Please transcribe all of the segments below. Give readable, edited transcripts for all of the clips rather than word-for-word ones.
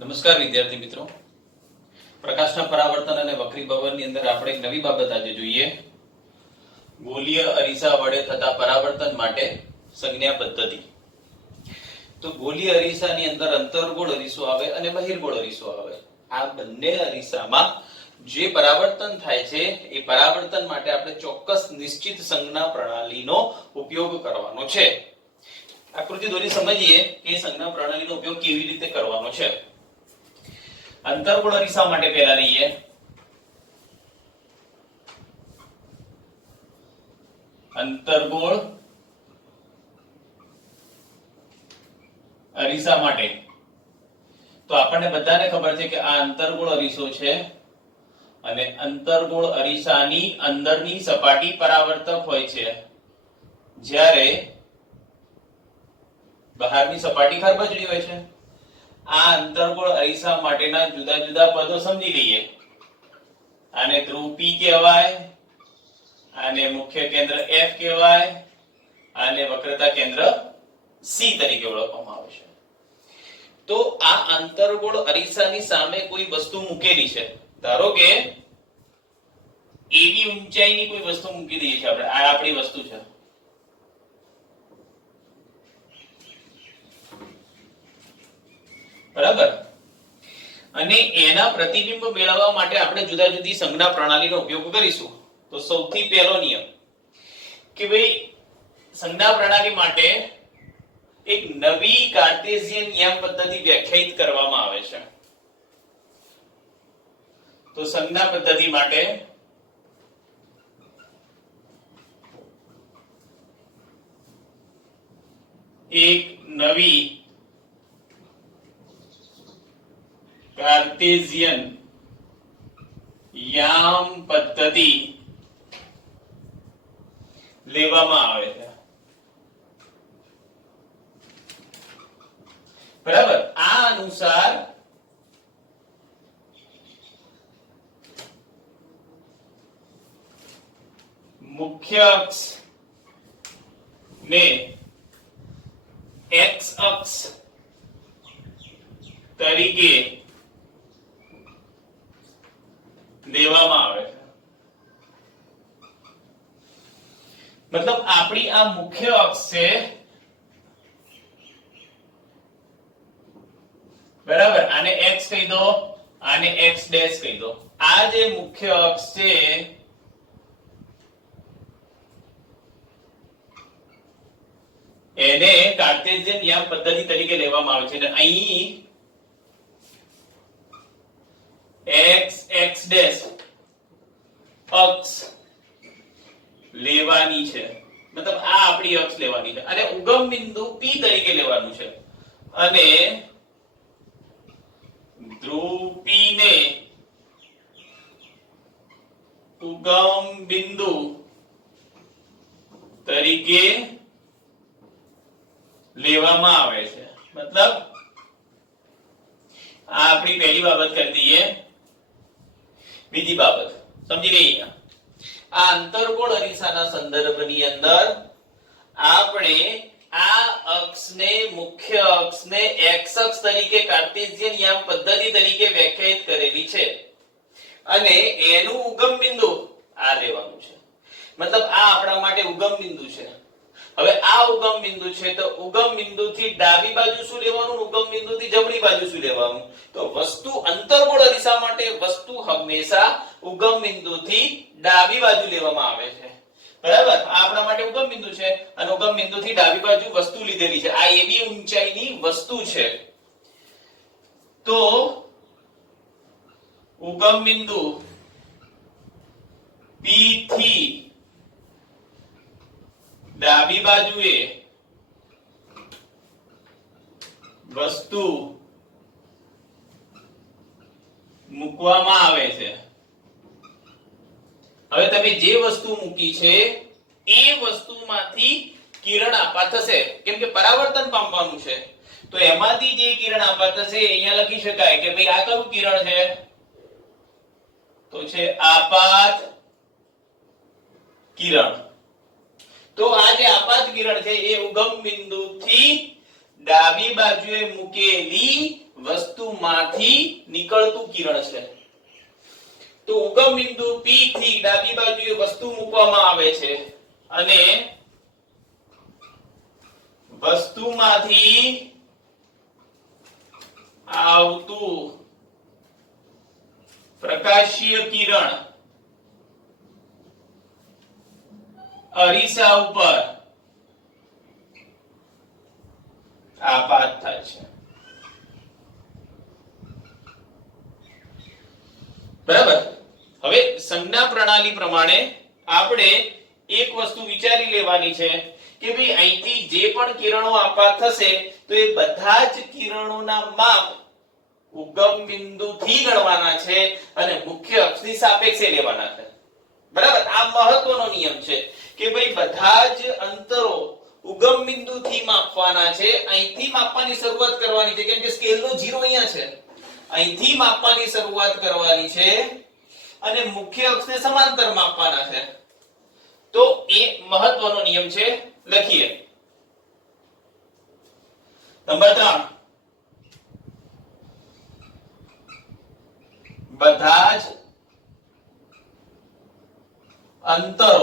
નમસ્કાર વિદ્યાર્થી મિત્રો, પ્રકાશના પરાવર્તન અને વક્રીભવનની અંદર આપણે એક નવી બાબત આજે જોઈએ. ગોલીય અરીસા વડે થતા પરાવર્તન માટે સંજ્ઞા પદ્ધતિ. તો ગોલીય અરીસાની અંદર અંતર્ગોળ અરીસો આવે અને બહિર્ગોળ અરીસો આવે. આ બંને અરીસામાં જે પરાવર્તન થાય છે એ પરાવર્તન માટે આપણે ચોક્કસ નિશ્ચિત સંજ્ઞા પ્રણાલીનો ઉપયોગ કરવાનો છે. આકૃતિ દોરી સમજીએ કે સંજ્ઞા પ્રણાલીનો ઉપયોગ કેવી રીતે કરવાનો છે. અંતર્ગોળ અરીસા માટે પહેલા લઈએ. અંતર્ગોળ અરીસા માટે તો આપણને બધાને ખબર છે કે આ અંતર્ગોળ અરીસો છે અને અંતર્ગોળ અરીસાની અંદરની સપાટી પરાવર્તક હોય છે, જ્યારે બહારની સપાટી ખરબચડી હોય છે. આ અંતર્ગોળ અરીસા માટેના જુદા જુદા પદો સમજી લઈએ. આને ધ્રુવ P કહેવાય, આને મુખ્ય કેન્દ્ર F કહેવાય, આને વક્રતા કેન્દ્ર C તરીકે ઓળખવામાં આવે છે. તો આ અંતર્ગોળ અરીસાની સામે કોઈ વસ્તુ મૂકેલી છે. ધારો કે એવી ઊંચાઈની કોઈ વસ્તુ મૂકી દઈએ છીએ આપણે. આ આપણી વસ્તુ છે. બરાબર. અને એના પ્રતિબિંબ મેળવવા માટે આપણે જુદા જુદી સંજ્ઞા પ્રણાલીનો ઉપયોગ કરીશું. તો સૌથી પહેલો નિયમ કે ભાઈ સંજ્ઞા પ્રણાલી માટે એક નવી કાર્ટેશિયન યામ પદ્ધતિ વ્યાખ્યાયિત કરવામાં આવે છે. તો સંજ્ઞા પદ્ધતિ માટે એક નવી કાર્ટેશિયન યામ પદ્ધતિ લેવામાં આવે છે. બરાબર. આ અનુસાર મુખ્ય અક્ષ ને x અક્ષ તરીકે દેવામાં આવે છે. મતલબ આપણી આ મુખ્ય અક્ષ છે. બરાબર. આને x કહી દો, આને x ડેશ કહી દો. આ જે મુખ્ય અક્ષ છે એને કાર્ટેશિયન યામ પદ્ધતિ તરીકે લેવામાં આવે છે. અને અહીં x ડેશ અક્ષ લેવાની છે. મતલબ આ આપણી અક્ષ લેવાની છે અને ઉગમ બિંદુ P તરીકે લેવાનું છે. અને ધ્રુવ P ને ઉગમ બિંદુ તરીકે લેવામાં આવે છે. મતલબ આ આપણી પહેલી બાબત કરી દઈએ. બીજી બાબત સમજી લઈએ. આ અંતર્ગોળ અરીસાના સંદર્ભની અંદર આપણે આ અક્ષને મુખ્ય અક્ષને x અક્ષ તરીકે કાર્ટેશિયન યામ પદ્ધતિ તરીકે વ્યાખ્યાયિત કરેલી છે અને એનું ઉગમ બિંદુ આ લેવાનું છે. મતલબ આ આપણા માટે ઉગમ બિંદુ છે. હવે આ ઉગમ બિંદુ છે તો ઉગમ બિંદુથી ડાબી બાજુ શું લેવાનું, ઉગમ બિંદુથી જમણી બાજુ શું લેવાનું? તો વસ્તુ અંતર્ગોળ અરીસા માટે વસ્તુ હંમેશા ઉગમ બિંદુથી ડાબી બાજુ લેવામાં આવે છે. બરાબર. આ આપણા માટે ઉગમ બિંદુ છે અને ઉગમ બિંદુથી ડાબી બાજુ વસ્તુ લીધેલી છે. આ એવી ઊંચાઈની વસ્તુ છે. તો ઉગમ બિંદુ P થી ડાબી બાજુએ વસ્તુ મૂકવામાં આવે છે. હવે તમે જે વસ્તુ મૂકી છે એ વસ્તુમાંથી કિરણ આપાત થશે. કેમ કે પરાવર્તન પામવાનું છે. તો એમાંથી જે કિરણ આપાત થશે અહીંયા લખી શકાય કે ભાઈ આ કયું કિરણ છે? તો છે આપાત કિરણ. તો આ જે આપાત કિરણ છે એ ઉગમ બિંદુથી ડાબી બાજુએ મૂકેલી વસ્તુમાંથી નીકળતું કિરણ છે. તો ઉગમ બિંદુ P થી ડાબી બાજુએ વસ્તુ મૂકવામાં આવે છે અને વસ્તુમાંથી આવતું પ્રકાશીય કિરણ અરીસા ઉપર આપાત થાય છે. બરાબર. હવે સંજ્ઞા પ્રણાલી પ્રમાણે આપણે એક વસ્તુ વિચારી લેવાની છે કે ભાઈ અહીંથી જે પણ કિરણો આપાત થશે તો એ બધા જ કિરણોના માપ ઉગમ બિંદુથી ગણવાના છે અને મુખ્ય અક્ષની સાપેક્ષે લેવાના છે. બરાબર. આ મહત્વનો નિયમ છે કે ભાઈ બધા જ અંતરો ઉગમ બિંદુથી માપવાના છે. અહીંથી માપવાની શરૂઆત કરવાની છે કેમ કે સ્કેલનો 0 અહીંયા છે. અહીંથી માપવાની શરૂઆત કરવાની છે અને મુખ્ય અક્ષને સમાંતર માપવાના છે. તો એ મહત્વનો નિયમ છે. લખીએ. નંબર 3, બધા જ અંતરો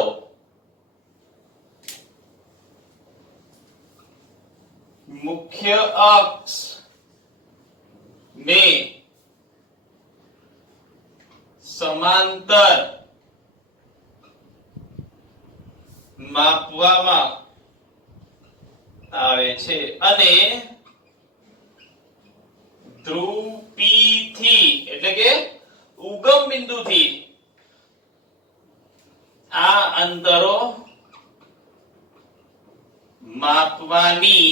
મુખ્ય અક્ષ ને સમાંતર માપવામાં આવે છે અને ધ્રુવ P થી એટલે કે ઉગમ બિંદુથી આ અંતરો માપવાની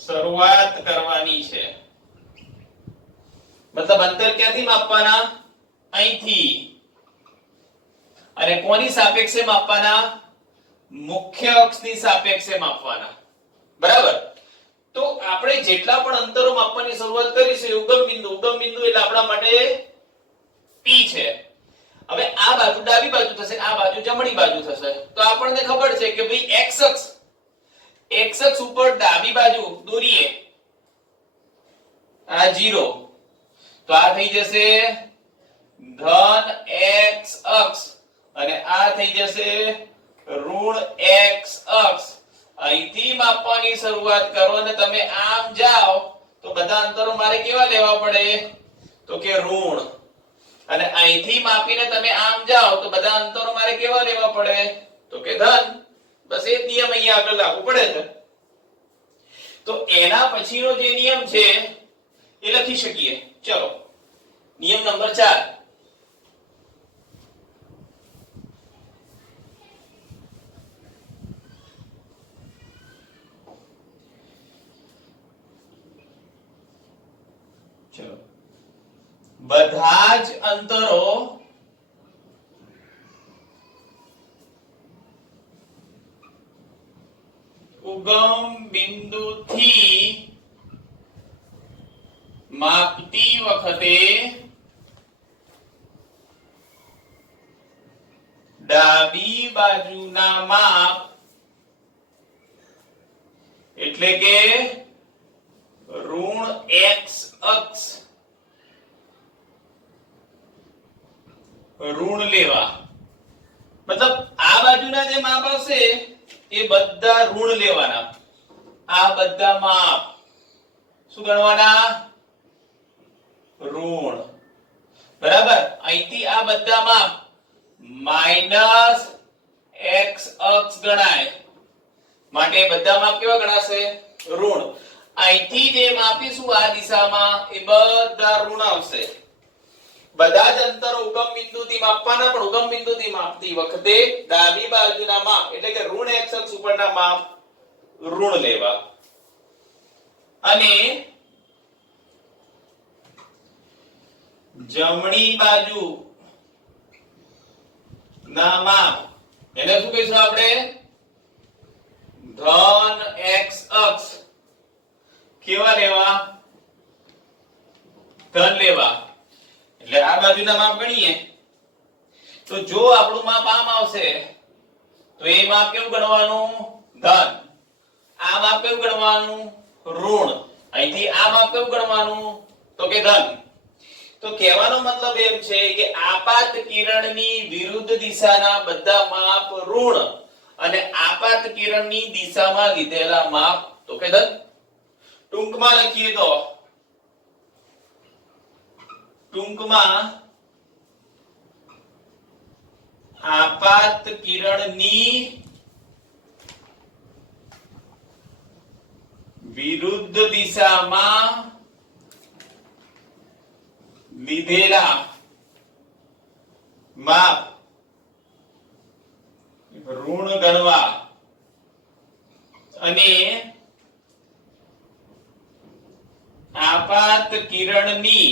શરૂઆત કરવાની છે. મતલબ અંતર ક્યાંથી માપવાના? અહીંથી. અને કોની સાપેક્ષે માપવાના? મુખ્ય અક્ષની સાપેક્ષે માપવાના. બરાબર. તો આપણે જેટલા પણ અંતરો માપવાની શરૂઆત કરીશું ઉગમ બિંદુ એટલે આપણા માટે P છે. હવે આ બાજુ ડાબી બાજુ થશે, આ બાજુ જમણી બાજુ થશે. તો આપણને ખબર છે કે ભાઈ x અક્ષ ઉપર ડાબી બાજુ દોરીએ આ 0 તો આ થઈ જશે ધન x અક્ષ અને આ થઈ જશે ઋણ x અક્ષ. અહીંથી માપવાની શરૂઆત કરો અને તમે આમ જાઓ તો બધા અંતરો મારે કેવા લેવા પડે? તો કે ઋણ. અને અહીંથી માપીને તમે આમ જાઓ તો બધા અંતરો મારે કેવા લેવા પડે? તો કે ધન. બસ એ નિયમ અહીંયા આગળ લાગુ પડે છે. તો એના પછીનો જે નિયમ છે એ લખી શકીએ. ચલો, નિયમ નંબર 4. ચલો, બધા જ અંતરો ઉગમ બિંદુથી માપતી વખતે ડાબી બાજુના માપ એટલે કે ઋણ x અક્ષ ઋણ લેવા. મતલબ આ બાજુના જે માપ આવશે એ બધા ઋણ લેવાના. આ બધા માપ શું ગણવાના? ઋણ. બરાબર. અહીંથી આ બધા માપ માઈનસ x અક્ષ ગણાય માટે બધા માપ કેવા ગણાશે? ઋણ. અહીંથી જે માપીશું આ દિશામાં એ બધા ઋણ આવશે. બધા જ અંતરો ઉગમ બિંદુથી માપવાના પણ ઉગમ બિંદુથી માપતી વખતે ડાબી બાજુના માપ એટલે કે ઋણ x અક્ષ ઉપરના માપ ઋણ લેવા. અને જમણી બાજુ ના માપ એને શું કહીશું આપણે? ધન x અક્ષ કેવા લેવા? ધન લેવા. એટલે આ બાજુના માપ ગણીએ તો જો આપણું માપ આમ આવશે તો એ માપ કેવું ગણવાનું? ધન. આ માપ કયું ગણવાનું? ઋણ. અહીંથી આ માપ કયું ગણવાનું? તો કે ધન. તો કહેવાનો મતલબ એમ છે કે આપાત કિરણની વિરુદ્ધ દિશાના બધા માપ ઋણ અને આપાત કિરણની દિશામાં લીધેલા માપ તો કે ધન. ટૂંકમાં લખીએ તો આપાત કિરણની વિરુદ્ધ દિશામાં લીધેલા માપ ઋણ ગણવા અને આપાત કિરણની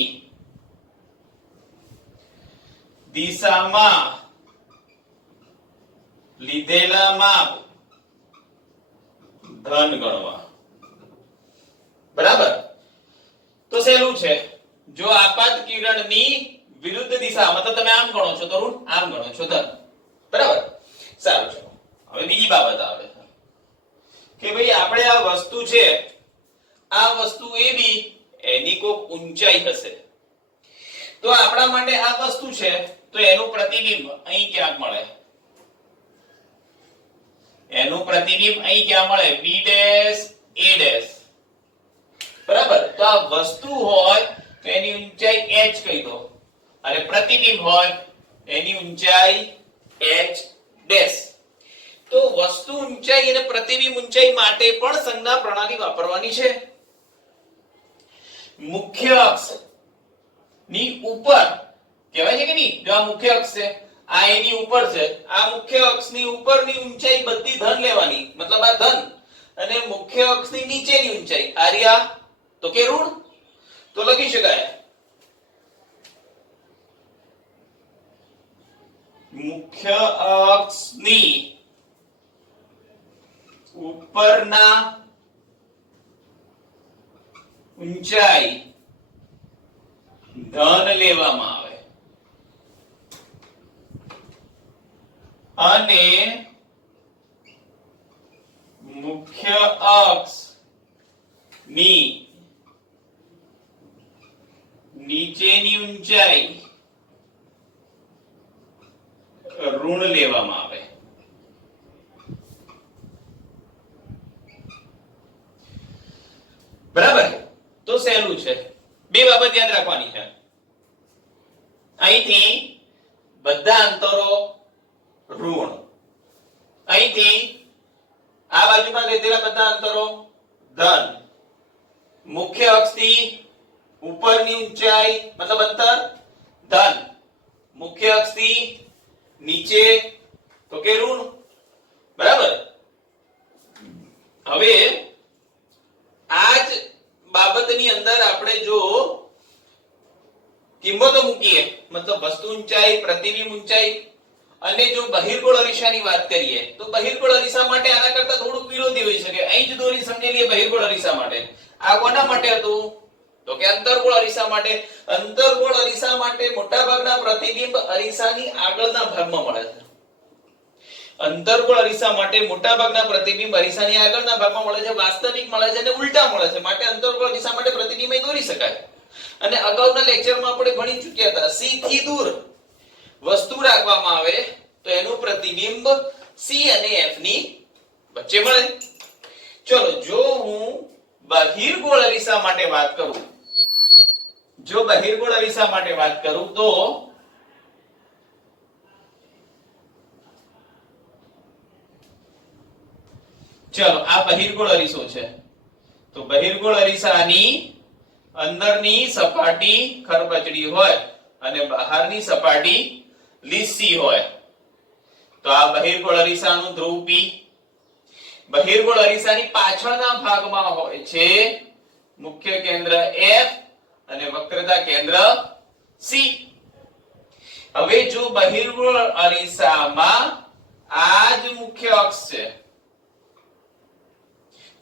દિશામાં લીધેલા માપ ધન ગણવા. બરાબર. તો સહેલું છે. જો આપાત કિરણની વિરુદ્ધ દિશા મતલબ તમે આમ ગણો છો તો ઋણ, આમ ગણો છો ધન. બરાબર. સારું છે. હવે બીજી બાબત આવે છે કે ભાઈ આપણે આ વસ્તુ છે, આ વસ્તુ એવી એની કોઈક ઊંચાઈ હશે તો આપણા માટે આ વસ્તુ છે તો એનું પ્રતિબિંબ અહીં ક્યાંક મળે. એનું પ્રતિબિંબ અહીં ક્યાં મળે? b dash a dash. બરાબર. તો આ વસ્તુ હોય તો એની ઊંચાઈ h કહી દો અને પ્રતિબિંબ હોય એની ઊંચાઈ h ડેશ. તો વસ્તુ ઊંચાઈ અને પ્રતિબિંબ ઊંચાઈ માટે પણ સંજ્ઞા પ્રણાલી વાપરવાની છે. મુખ્ય અક્ષ ની ઉપર કહેવાય છે કે નહીં? જો આ મુખ્ય અક્ષ છે, આ એની ઉપર છે, આ મુખ્ય અક્ષની ઉપરની ઊંચાઈ બધી ધન લેવાની, મતલબ આ ધન, અને મુખ્ય અક્ષની નીચેની ઊંચાઈ આ રહ્યા તો કે ઋણ. તો લખી શકાય મુખ્ય અક્ષની ઉપરના ઊંચાઈ ધન લેવામાં આવે અને મુખ્ય અક્ષ ની નીચેની ઊંચાઈ ઋણ લેવામાં આવે. બરાબર. તો સહેલું છે. બે બાબત યાદ રાખવાની છે. અહીંથી બધા અંતરો ઋણ, અહીંથી આ બાજુમાં લીધેલા બધા અંતરો ધન, મુખ્ય અક્ષથી ઉપરની ઊંચાઈ મતલબ અંતર ધન, મુખ્ય અક્ષથી નીચે તો કે ઋણ. બરાબર. હવે આ જ બાબતની અંદર આપણે જો કિંમતો મૂકીએ મતલબ વસ્તુ ઊંચાઈ, પ્રતિબિંબ ઊંચાઈ અને જો બહિર્ગોળ અરીસાની વાત કરીએ તો બહિર્ગોળ અરીસા માટે આના કરતા થોડુંક વિરોધી હોઈ શકે. અહીં જ દોરી સમજી લઈએ બહિર્ગોળ અરીસા માટે. આ કોના માટે હતું? તો કે અંતર્ગોળ અરીસા માટે. અંતર્ગોળ અરીસા માટે મોટાભાગના પ્રતિબિંબ અરીસાની આગળના ભાગમાં મળે છે. અંતર્ગોળ અરીસા માટે મોટાભાગના પ્રતિબિંબ અરીસાની આગળના ભાગમાં મળે છે, વાસ્તવિક મળે છે અને ઉલટા મળે છે. માટે અંતર્ગોળ અરીસા માટે પ્રતિબિંબ અહીં દોરી શકાય. અને અગાઉના લેક્ચરમાં આપણે ભણી ચૂક્યા હતા c થી દૂર વસ્તુ રાખવામાં આવે તો એનું પ્રતિબિંબ c અને f ની વચ્ચે મળે. ચલો જો હું બહિર્ગોળ અરીસા માટે વાત કરું, જો બહિર્ગોળ અરીસા માટે વાત કરું તો ચલો આ બહિર્ગોળ અરીસો છે. તો બહિર્ગોળ અરીસાની અંદરની સપાટી ખરબચડી હોય અને બહારની સપાટી લીસી હોય. તો આ બહિર્ગોળ અરીસાનું ધ્રુવ P. બહિર્ગોળ અરીસાની પાછળના ભાગમાં હોય છે મુખ્ય કેન્દ્ર F અને વક્રતા કેન્દ્ર C. હવે જો બહિર્ગોળ અરીસામાં આ જ મુખ્ય અક્ષ છે.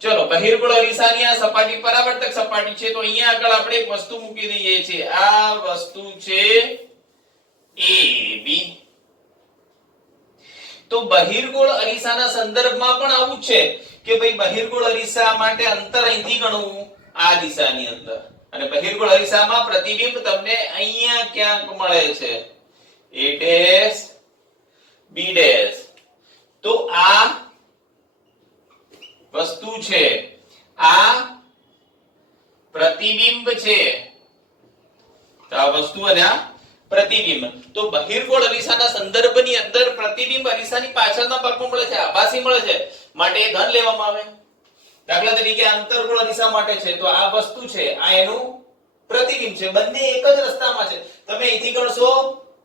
ચલો બહિર્ગોળ અરીસાની આ સપાટી પરાવર્તક સપાટી છે તો અહીંયા આગળ આપણે એક વસ્તુ મૂકી દઈએ છીએ. આ વસ્તુ છે AB. તો બહિર્ગોળ અરીસાના સંદર્ભમાં પણ આવું છે કે ભાઈ બહિર્ગોળ અરીસા માટે અંતર અહીંથી ગણવું આ દિશાની અંદર, અને બહિર્ગોળ અરીસામાં પ્રતિબિંબ તમને અહીંયા ક્યાંક મળે છે, a ડેશ b ડેશ. તો આ વસ્તુ છે, આ પ્રતિબિંબ છે. તો આ વસ્તુ અને આ પ્રતિબિંબ. તો બહિર્ગોળ અરીસાના સંદર્ભની અંદર પ્રતિબિંબ અરીસાની પાછળના ભાગમાં મળે છે, આભાસી મળે છે, માટે એ ધન લેવામાં આવે. દાખલા તરીકે અંતર્ગોળ અરીસા માટે છે તો આ વસ્તુ છે, આ એનું પ્રતિબિંબ છે. બંને એક જ રસ્તામાં છે. તમે અહીંથી ગણશો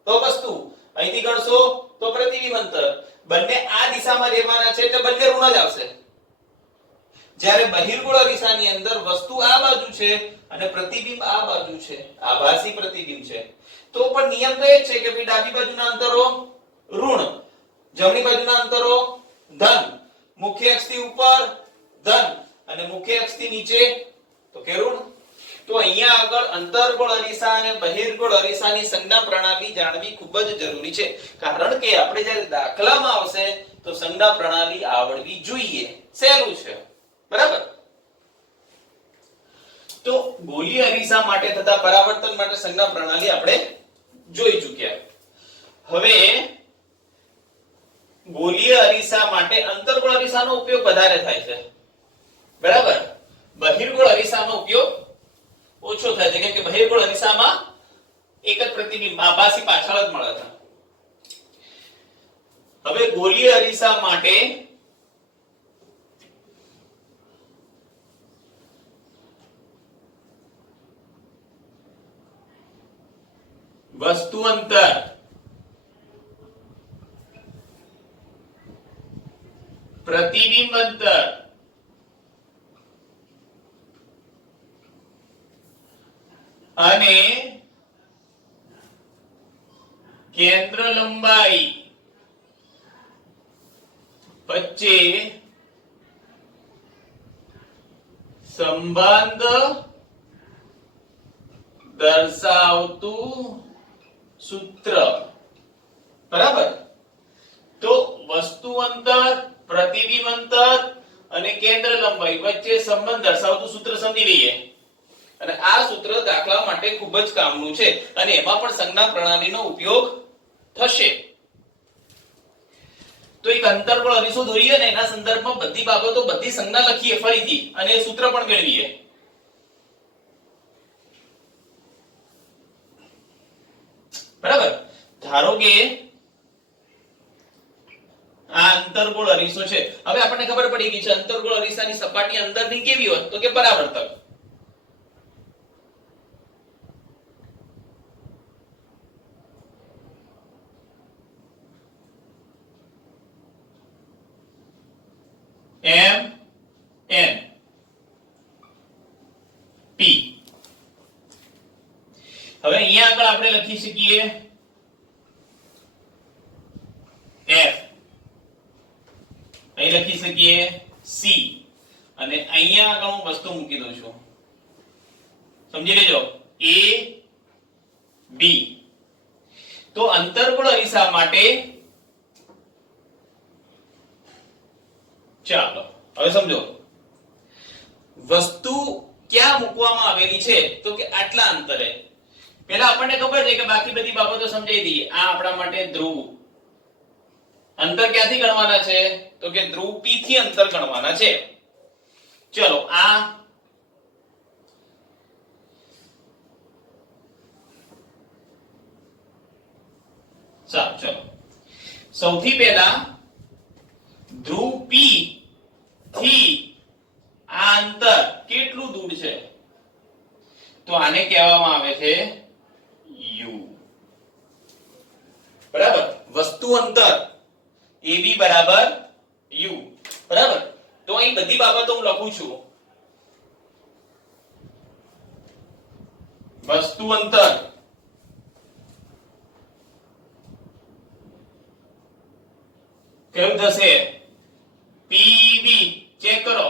તો વસ્તુ, અહીંથી ગણશો તો પ્રતિબિંબ અંતર. બંને આ દિશામાં રહેવાના છે એટલે બંને ઋણ જ આવશે. જ્યારે બહિર્ગોળ અરીસાની અંદર વસ્તુ આ બાજુ છે અને પ્રતિબિંબ આ બાજુ છે, આભાસી પ્રતિબિંબ છે. તો પણ નિયમ તો એ જ છે કે ભાઈ ડાબી બાજુના અંતરો ઋણ, જમણી બાજુના અંતરો ધન, મુખ્ય અક્ષથી ઉપર ધન અને મુખ્ય અક્ષથી નીચે તો કે ઋણ. તો અહીંયા આગળ અંતર્ગોળ અરીસા અને બહિર્ગોળ અરીસાની સંજ્ઞા પ્રણાલી જાણવી ખૂબ જ જરૂરી છે, કારણ કે આપણે જ્યારે દાખલામાં આવશે તો સંજ્ઞા પ્રણાલી આવડવી જોઈએ. સહેલું છે, બરાબર. તો ગોલીય અરીસા માટે તથા પરાવર્તન માટે સંજ્ઞા પ્રણાલી આપણે જોઈ ચૂક્યા. હવે ગોલીય અરીસા માટે અંતર્ગોળ અરીસાનો ઉપયોગ વધારે થાય છે, બરાબર. બહિર્ગોળ અરીસાનો ઉપયોગ ઓછો થાય છે, કેમ કે બહિર્ગોળ અરીસામાં એક જ પ્રતિબિંબ આભાસી પાછળ જ મળે છે. હવે ગોલીય અરીસા માટે વસ્તુ અંતર, પ્રતિબિંબ અંતર અને કેન્દ્ર લંબાઈ વચ્ચે સંબંધ દર્શાવતું સૂત્ર, બરાબર. તો વસ્તુ અંતર, પ્રતિબિંબ અંતર અને કેન્દ્ર લંબાઈ વચ્ચે સંબંધ દર્શાવતું સૂત્ર સમજી લઈએ. અને આ સૂત્ર દાખલા માટે ખૂબ જ કામનું છે અને એમાં પણ સંજ્ઞા પ્રણાલીનો ઉપયોગ થશે. તો એક અંતર્ગોળ અરીસો દોરીએ ને એના સંદર્ભમાં બધી બાબતો, બધી સંજ્ઞા લખીએ ફરીથી અને સૂત્ર પણ મેળવીએ. બરાબર. ધારો કે આ અંતર્ગોળ અરીસો છે. હવે આપણને ખબર પડી ગઈ છે અંતર્ગોળ અરીસાની સપાટી અંદરની કેવી હોય તો કે પરાવર્તક. M N P. હવે અહીંયા આગળ આપણે લખી શકીએ F, અહીં લખી શકીએ C અને અહીંયા આગળ હું વસ્તુ મૂકી દઉં છું, સમજી લેજો, A B. તો અંતર્ગોળ અરીસા માટે ચાલો હવે સમજો વસ્તુ ક્યાં મૂકવામાં આવેલી છે તો કે આટલા અંતરે. પહેલા આપણને ખબર છે કે બાકી બધી બાબતો સમજાઈ દઈએ. આ આપણા માટે ધ્રુવ અંતર ક્યાંથી ગણવાના છે તો કે ધ્રુવ P થી અંતર ગણવાના છે. ચલો આ સારું, ચલો સૌથી પહેલા ધ્રુવ P થી આ અંતર કેટલું દૂર છે તો આને કહેવામાં આવે છે u, બરાબર. વસ્તુ અંતર AB બરાબર u, બરાબર. તો અહીં બધી બાબતો હું લખું છું. વસ્તુ અંતર કેવું થશે PB, ચેક કરો.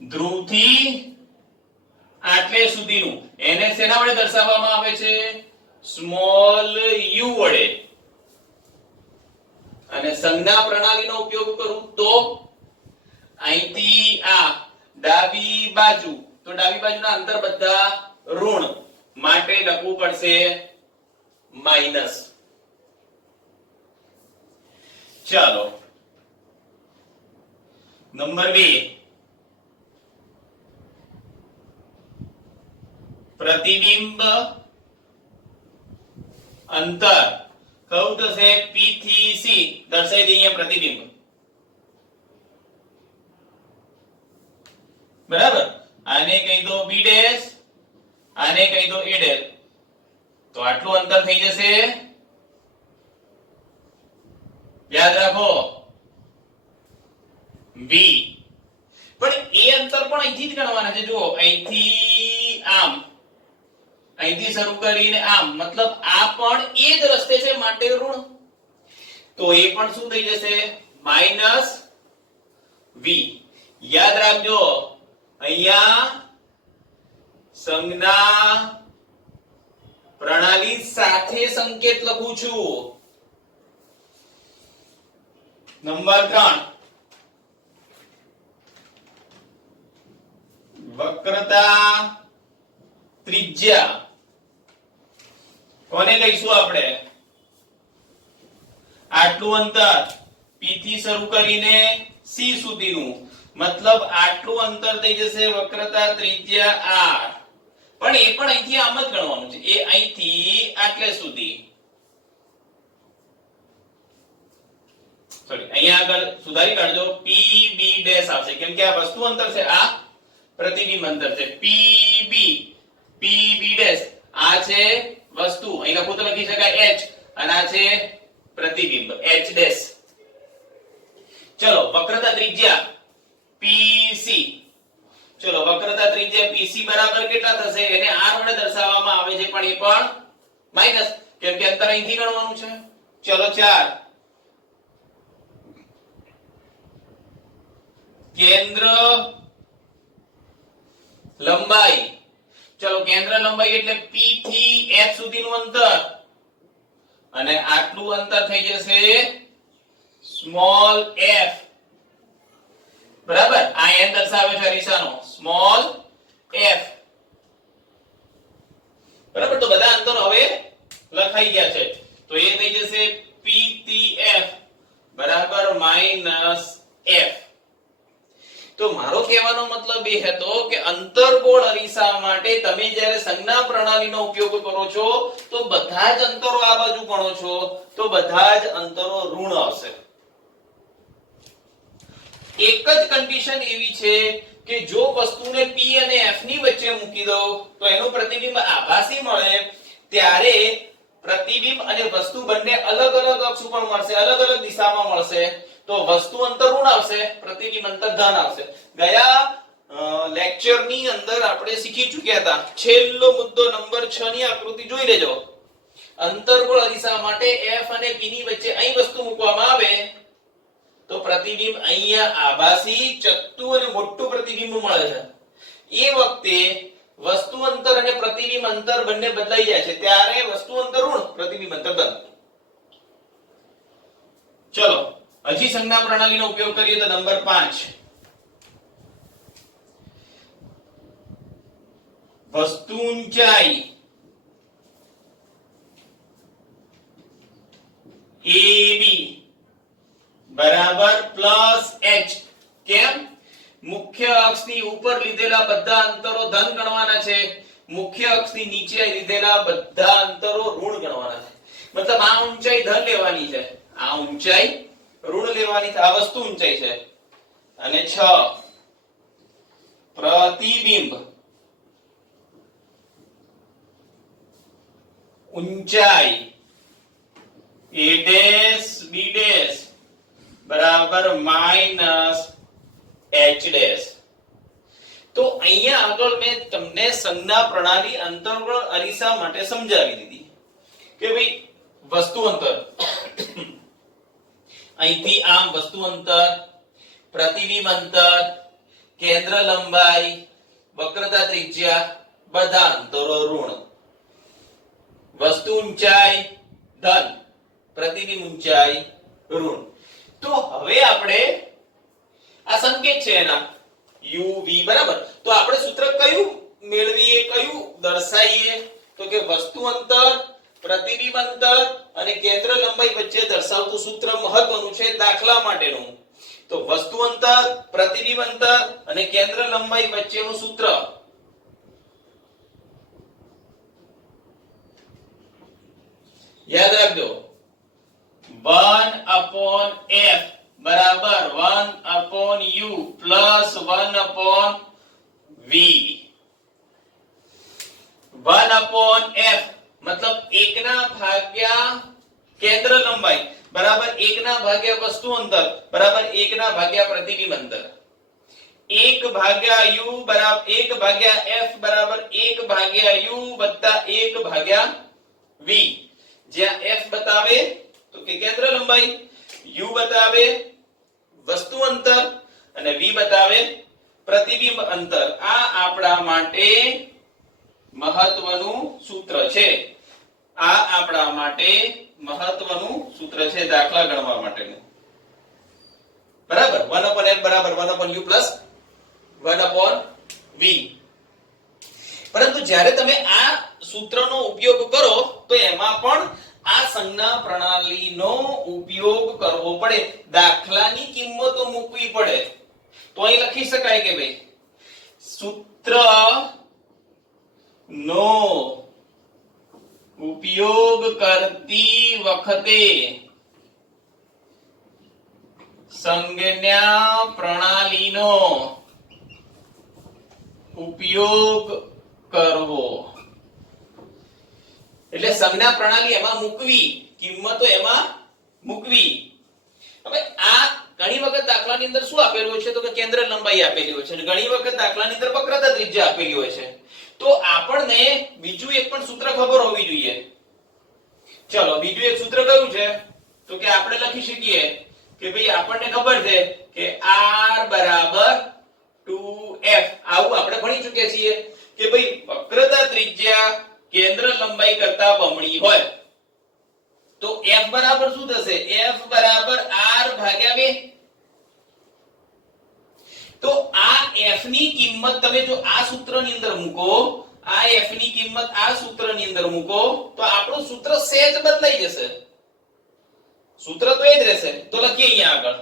ધ્રુવ થી આટલે સુધીનું એને શેના વડે દર્શાવવામાં આવે છે સ્મોલ u વડે. અને સંજ્ઞા પ્રણાલીનો ઉપયોગ કરું તો અહીંથી આ ડાબી બાજુ, તો ડાબી બાજુના અંતર બધા ઋણ માટે લખવું પડશે માઈનસ. ચાલો નંબર 2, પ્રતિબિંબ અંતર કયું થશે? P થી C દર્શાવી દઈએ પ્રતિબિંબ. બરાબર, આને કહી દો B ડેશ, આને કહી દો A ડેશ. તો આટલું અંતર થઈ જશે, યાદ રાખો, V. પણ એ અંતર પણ અહીંથી જ ગણવાના છે. જુઓ, અહીંથી આમ, અહીંથી શરૂ કરીને આમ, મતલબ આ પણ એ જ રસ્તે છે માટે ઋણ. તો એ પણ શું થઈ જશે? Minus V. યાદ રાખજો, અહીંયા સંજ્ઞા પ્રણાલી સાથે સંકેત લખું છું. નંબર 3, વક્રતા ત્રિજ્યા કોને કહીશું આપણે? આટલું અંતર P થી શરૂ કરીને C સુધીનું, મતલબ આટલું અંતર થઈ જશે વક્રતા ત્રિજ્યા R. પણ એ પણ અહીંથી આમ જ ગણવાનું છે, એ અહીંથી આટલે સુધી. સોરી, અહીંયા આગળ સુધારી કાઢજો, PB ડેશ આવશે, કેમ કે આ વસ્તુ અંતર છે, આ પ્રતિબિંબ અંતર છે. PB ડેશ આ છે વસ્તુ, અહીં લખું તો લખી શકાય H, અને આ છે પ્રતિબિંબ H ડેશ. ચલો વક્રતા ત્રિજ્યા PC. ચલો વક્રતા ત્રિજ્યા PC બરાબર કેટલા થશે? એને R વડે દર્શાવવામાં આવે છે, પણ એ પણ માઈનસ, કેમ કે અંતર અહીંથી ગણવાનું છે. ચલો 4, કેન્દ્ર લંબાઈ. ચલો કેન્દ્ર લંબાઈ એટલે P થી H સુધીનું અંતર, અને આટલું અંતર થઈ જશે સ્મોલ f. બરાબર, આ n દર્શાવે છે અરીસાનો, સ્મોલ f. બરાબર, તો બધા અંતરો હવે લખાઈ ગયા છે. તો એ થઈ જશે P થી F બરાબર માઈનસ f. તો મારો કહેવાનો મતલબ એ હતો કે અંતર્ગોળ અરીસા માટે તમે જ્યારે સંજ્ઞા પ્રણાલીનો ઉપયોગ કરો છો તો બધા જ અંતરો આ બાજુ ગણો છો તો બધા જ અંતરો ઋણ આવશે. એક જ કન્ડિશન એવી છે કે જો વસ્તુને P અને F ની વચ્ચે મૂકી દો તો એનું પ્રતિબિંબ આભાસી મળે, ત્યારે પ્રતિબિંબ અને વસ્તુ બંને અલગ અલગ અક્ષ ઉપર મળશે, અલગ અલગ દિશામાં મળશે, તો વસ્તુ અંતર ઋણ આવશે, પ્રતિબિંબ અંતર ધન આવશે. ગયા લેક્ચર ની અંદર આપણે શીખી ચૂક્યા હતા, છેલ્લો મુદ્દો નંબર 6 ની આકૃતિ જોઈ લેજો. અંતર્ગોળ અરીસા માટે F અને P ની વચ્ચે અહીં વસ્તુ મૂકવામાં આવે તો પ્રતિબિંબ અહીંયા આભાસી ચત્તુ અને મોટું પ્રતિબિંબ મળે છે. એ વખતે વસ્તુ અંતર અને પ્રતિબિંબ અંતર બંને બદલાઈ જાય છે, ત્યારે વસ્તુ અંતર ઋણ, પ્રતિબિંબ અંતર ધન. ચલો હજી સંજ્ઞા પ્રણાલીનો ઉપયોગ કરીએ તો નંબર 5, વસ્તુ ઊંચાઈ AB બરાબર પ્લસ h. કેમ? મુખ્ય અક્ષની ઉપર લીધેલા બધા અંતરો ધન ગણવાના છે, મુખ્ય અક્ષની નીચે લીધેલા બધા અંતરો ઋણ ગણવાના છે. મતલબ આ ઊંચાઈ ધન લેવાની છે, આ ઊંચાઈ ઋણ લેવાની છે, આ વસ્તુ ઊંચાઈ છે. અને 6, પ્રતિબિંબ ઊંચાઈ A ડેશ B ડેશ બરાબર માઈનસ h ડેશ. તો અહીંયા આગળ મેં તમને સંજ્ઞા પ્રણાલી અંતર્ગોળ અરીસા માટે સમજાવી દીધી કે ભાઈ વસ્તુ અંતર અહીંથી આમ વસ્તુ અંતર, પ્રતિબિંબ અંતર, કેન્દ્ર લંબાઈ, વક્રતા ત્રિજ્યા બધા અંતરો ઋણ. વસ્તુ ઊંચાઈ ધન, પ્રતિબિંબ ઊંચાઈ ઋણ. તો હવે આપણે આ સંકેત છે એના uv બરાબર. તો આપણે સૂત્ર કયું મેળવીએ, કયું દર્શાવીએ? તો કે વસ્તુ અંતર, પ્રતિબિંબ અંતર અને કેન્દ્ર લંબાઈ વચ્ચે દર્શાવતું સૂત્ર મહત્વનું છે દાખલા માટેનું. તો વસ્તુ અંતર, પ્રતિબિંબ અંતર અને કેન્દ્ર લંબાઈ વચ્ચેનું સૂત્ર યાદ રાખજો. 1/f બરાબર 1/u પ્લસ 1/v. 1/f મતલબ 1 ના ભાગ્યા કેન્દ્ર લંબાઈ બરાબર 1 ના ભાગ્યા વસ્તુ અંતર બરાબર 1 ના ભાગ્યા પ્રતિબિંબ અંતર. 1 ભાગ્યા u બરાબર 1 ભાગ્યા f બરાબર 1 ભાગ્યા u વત્તા 1 ભાગ્યા v. જ્યાં f બતાવે તો કે કેન્દ્ર લંબાઈ, u બતાવે વસ્તુ અંતર અને v બતાવે પ્રતિબિંબ અંતર. આ આપણા માટે મહત્વનું સૂત્ર છે. આ આપણા માટે મહત્વનું સૂત્ર છે દાખલા ગણવા માટેનું. બરાબર 1/f બરાબર 1/u પ્લસ 1/v. પરંતુ જ્યારે તમે આ સૂત્રનો ઉપયોગ કરો તો એમાં પણ આ સંજ્ઞા પ્રણાલીનો ઉપયોગ કરવો પડે, દાખલાની કિંમતો મૂકવી પડે. તો અહીં લખી શકાય કે ભાઈ સૂત્ર નો ઉપયોગ કરતી વખતે સંજ્ઞા પ્રણાલીનો ઉપયોગ કરવો. એટલે સંજ્ઞા પ્રણાલી એમાં મૂકવી, કિંમતો એમાં મૂકવી. હવે આ ઘણી વખત દાખલાની અંદર શું આપેલું હોય છે તો કે કેન્દ્ર લંબાઈ આપેલી હોય છે અને ઘણી વખત દાખલાની અંદર વક્રતા ત્રિજ્યા આપેલી હોય છે. તો આપણને બીજું એક પણ સૂત્ર ખબર હોવી જોઈએ. ચલો બીજું એક સૂત્ર કયું છે તો કે આપણે લખી શકીએ કે ભાઈ આપણને ખબર છે કે r બરાબર 2f. આવું આપણે ભણી ચૂક્યા છીએ કે ભાઈ વક્રતા ત્રિજ્યા કેન્દ્ર લંબાઈ કરતા બમણી હોય તો f બરાબર શું થશે? f બરાબર r ભાગ્યા 2. તો આ f ની કિંમત તમે જો આ સૂત્રની અંદર મૂકો, આ f ની કિંમત આ સૂત્રની અંદર મૂકો તો આપણું સૂત્ર સહેજ બદલાઈ જશે. સૂત્ર તો એ જ રહેશે. તો લખીએ અહીંયા આગળ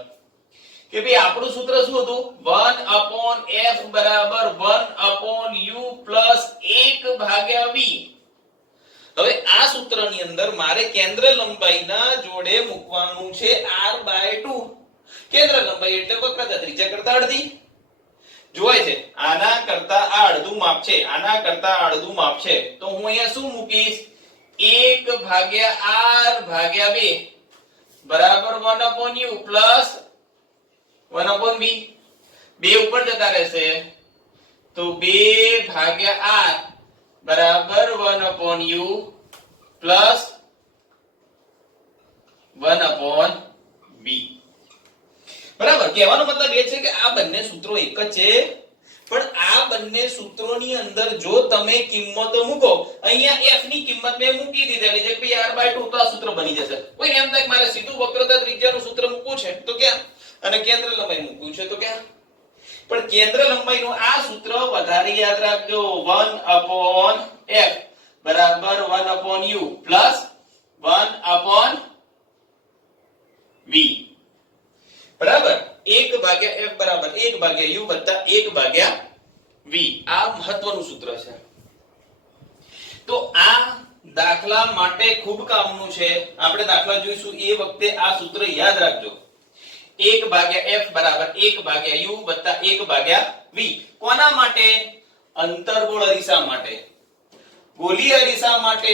કે ભાઈ આપણું સૂત્ર શું હતું? 1/f બરાબર 1/u પ્લસ 1/v. હવે આ સૂત્રની અંદર મારે કેન્દ્ર લંબાઈના જોડે મૂકવાનું છે r/2. કેન્દ્ર લંબાઈ એટલે વક્રતા ત્રિજ્યા કરતા અડધી. જોવાય છે આના કરતા આ અડધું માપ છે, આના કરતા આ અડધું માપ છે. તો હું અહીંયા શું મૂકીશ? 1/r/2 બરાબર 1/u પ્લસ 1/v. 2 ઉપર જતા રહેશે તો 2/r બરાબર 1/u પ્લસ 1/v. બરાબર. કહેવાનો મતલબ એ છે કે આ બંને સૂત્રો એક જ છે, પણ આ બંને સૂત્રોની અંદર જો તમે કિંમતો મૂકો, અહીંયા f ની કિંમત મેં મૂકી દીધેલી છે કે r/2 તો આ સૂત્ર બની જશે. કોઈ એમ થાય કે મારે સીધું વક્રતા ત્રિજ્યાનું સૂત્ર મૂકવું છે તો ક્યાં, અને કેન્દ્ર લંબાઈ મૂકવું છે તો ક્યાં. પણ કેન્દ્ર લંબાઈનું આ સૂત્ર વધારે યાદ રાખજો. 1/f બરાબર 1/u પ્લસ 1/v. બરાબર 1/f બરાબર 1/u વત્તા 1/v. આ મહત્વનું સૂત્ર છે. તો આ દાખલા માટે ખૂબ કામનું છે. આપણે દાખલા જોઈશું એ વખતે આ સૂત્ર યાદ રાખજો. 1/f બરાબર 1/u વત્તા 1/v. કોના માટે? અંતર્ગોળ અરીસા માટે. ગોલીય અરીસા માટે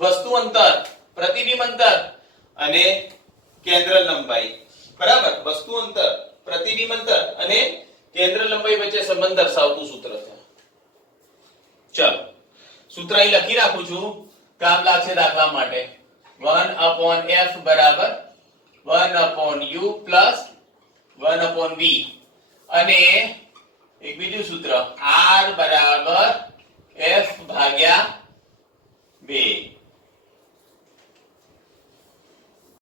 વસ્તુ અંતર, પ્રતિબિંબ અંતર અને કેન્દ્ર લંબાઈ. બરાબર. વસ્તુ અંતર, પ્રતિબિંબ અંતર અને કેન્દ્ર લંબાઈ વચ્ચે સંબંધ દર્શાવતું સૂત્ર છે. ચલો સૂત્ર અહીં લખી રાખું છું, કામ લાગશે દાખલા માટે. 1/f બરાબર 1/u પ્લસ 1/v અને એક બીજું સૂત્ર r બરાબર f ભાગ્યા